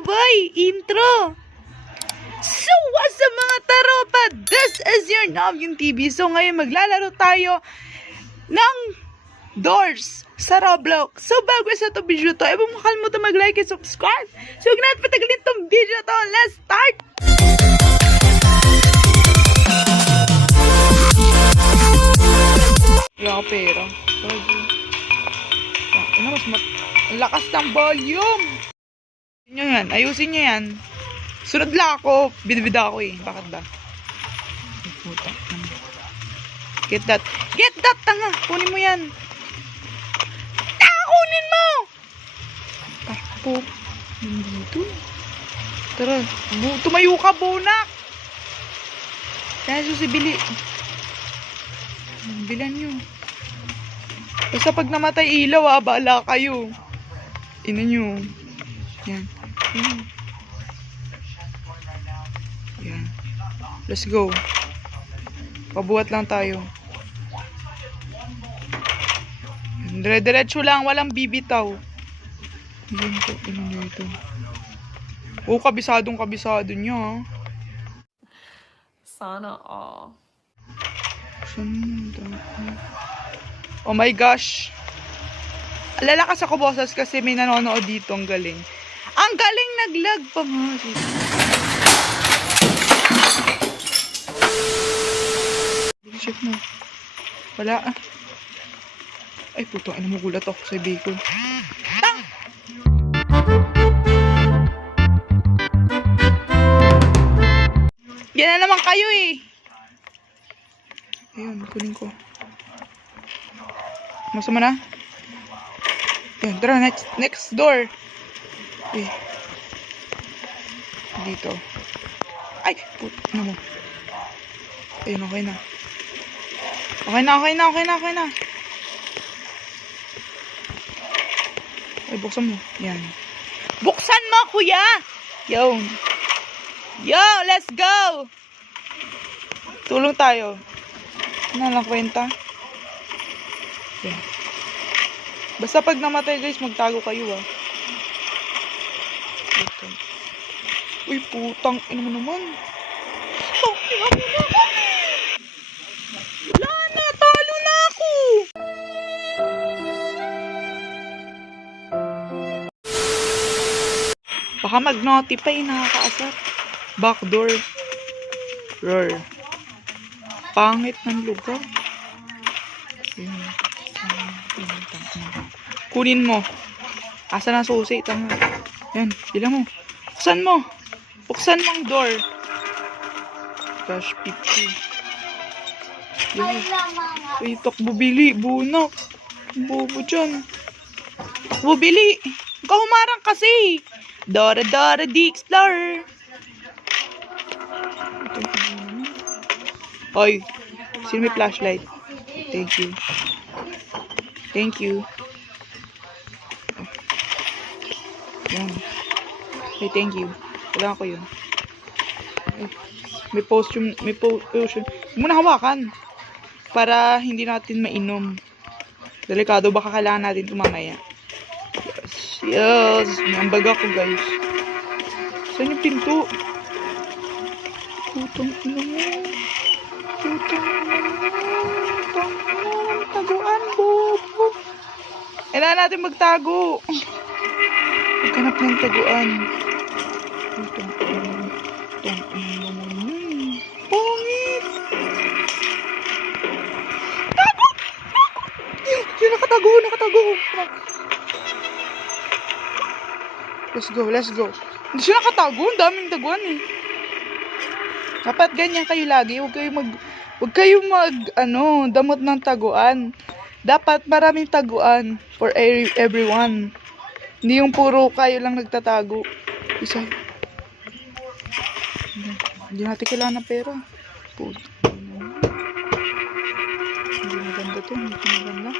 boy! Intro! So, what's up mga taropa? This is your Novyong TV. So, ngayon maglalaro tayo ng Doors sa Roblox. So, bago sa itong video to, huwag mo kalimutan mag-like and subscribe. So, huwag natin patagalin itong video to. Let's start! Wala ka pera. Ang lakas ng volume. Nyo yan. Ayusin nyo yan. Sunod lang ako. Bidbida ako eh. Bakit ba? Get that. Get that, tanga. Kunin mo yan. Kunin mo! Takpo. Nandito. Tara. Tumayo ka, bonak. Kaya susibili. Bilan nyo. Basta pag namatay ilaw, baala kayo. Ina nyo. Yan. Yan. Yan. Let's go. Pabuhat lang tayo. Dire-diretso lang. Walang bibitaw. Yan po. Ina nyo ito. Oh, kabisadong-kabisado nyo. Sana all. Oh my gosh. Lalakas ako boses kasi may nanonood dito. Ang galing. Ang galing naglag pa nga. Shit mo. Wala ah. Ay puto, ano mo gulat ako sa bacon. Tang! Yan na naman kayo eh. Ayun, kunin ko. Masama na? Ayun, tara, next door. Eh. Dito. Ay, puto, ano mo? Ayun, okay na. Okay na. Ay, buksan mo. Yan. Buksan mo, kuya! Yo, let's go! Tulong tayo. Ano lang kwenta? Yeah. Basta pag namatay guys, magtago kayo ah. Ito. Uy, putang ina mo naman. Oh, wala na, talo na ako. Baka mag-notify, nakakaasar. Backdoor. Roar. Pangit ng lugar. Kunin mo. Asa na susi? Tanga. Yan. Bilang mo. Buksan mo. Buksan mo ang door. Gosh, pipi. Yan. Uy, takbo bili. Bunak. Bobo dyan. Takbo bili. Kahumarang kasi. Dora the Explorer. Hoy, sino may flashlight? Thank you. Thank you. Yan. Hey, thank you. Wala ko yun. Ay, may potion. Huwag mo na hawakan. Para hindi natin mainom. Delikado, baka kailangan natin ito mamaya. Yes. May ambag ako, guys. Saan yung pinto? Putong ina mo. Taguan, bobo. Kailangan natin magtago. Maghanap ng taguan. Pungit. Tago! Yun, nakatago. Let's go. Hindi siya nakatago. Ang daming taguan eh. Dapat ganyan kayo lagi. Huwag kayo damot ng taguan. Dapat maraming taguan for everyone. Hindi yung puro kayo lang nagtatago. Isa. Hindi natin kailangan ng pera. Puto. Hindi maganda to. Hindi maganda.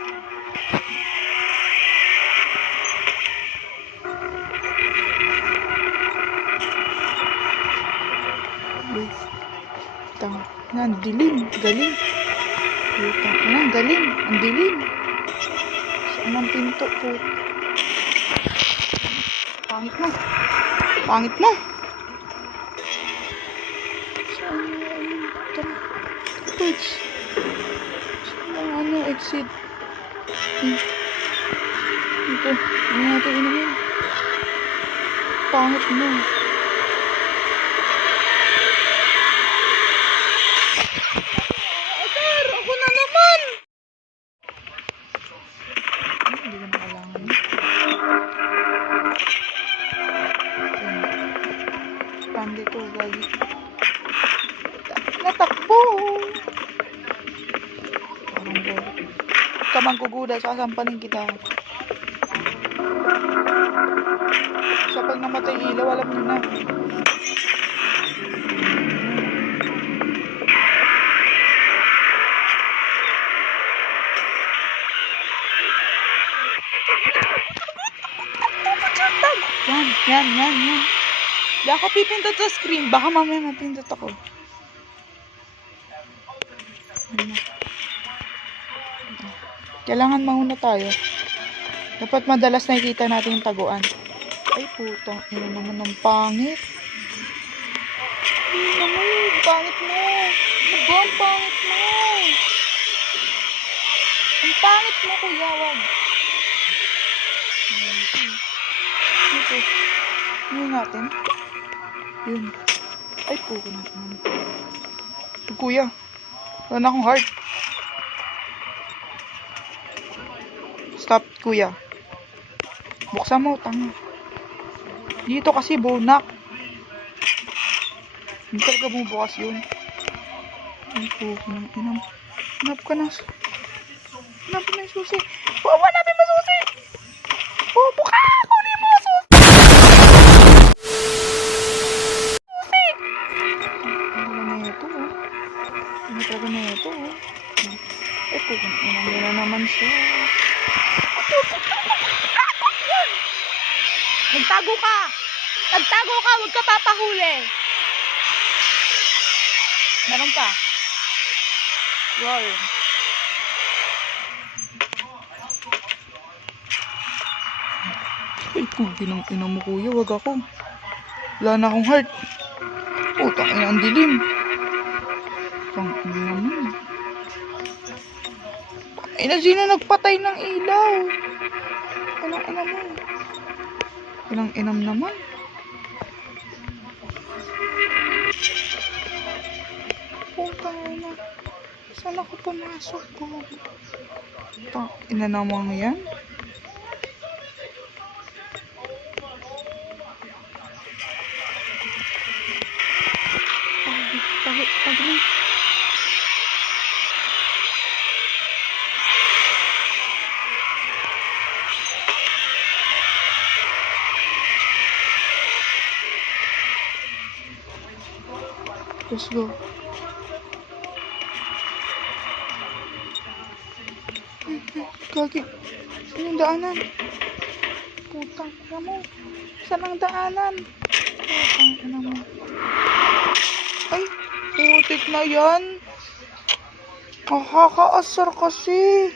Ang dilim. Galing. Ang galing. Ang dilim. Saan ang pinto po? Pangit mo. Pangit mo. Saan ito? Page. Saan exit? Ito. Ano natin inumin? Pangit mo. Sir, ako na naman. Hindi ko na kailangan. Pandi to, gagi. Natakbo. Parang ko. Kamang kuguda, sasampaling kita. Sa pag namatay ilaw, alam nyo na. Yan. Di ako pipindot sa screen. Baka mamaya mapindot ako. Kailangan mauna tayo. Dapat madalas nakikita natin yung taguan. Ay, putang ina naman ng pangit. Ay, naman, pangit mo. Ano ba ang pangit mo? Ang pangit mo, kuya, wag. Ito. Yun natin. Yun. Ay, putang ina. Kuya, wala na akong heart. Stop, kuya. Buksan mo, tanga. Dito kasi bonak. Hindi talaga bumubukas yun. Ay po, inam. Hanap ka na. Hanap na yung susi. Hanapin mo susi! Bobo ka! Kunin mo susi! Susi! Ano talaga na ito, oh. Ay po, inam na naman siya. Nagtago ka! Nagtago ka! Huwag ka papahuli! Meron pa. Roll. Ay, pugi ng ina mo, kuya. Wag ako. Wala na akong heart. Putang ina, ang dilim. Putang ina mo. Ina, sino nagpatay ng ilaw? Anong ina mo? Ilang inam naman. Putang ina. Saan ako pumasok po? Putang ina naman yan. Tago. Let's go. Gagi. Saan yung daanan? Putang ina mo. Saan ang daanan? Putang ina mo. Ay, putik na yan. Nakakaasar kasi.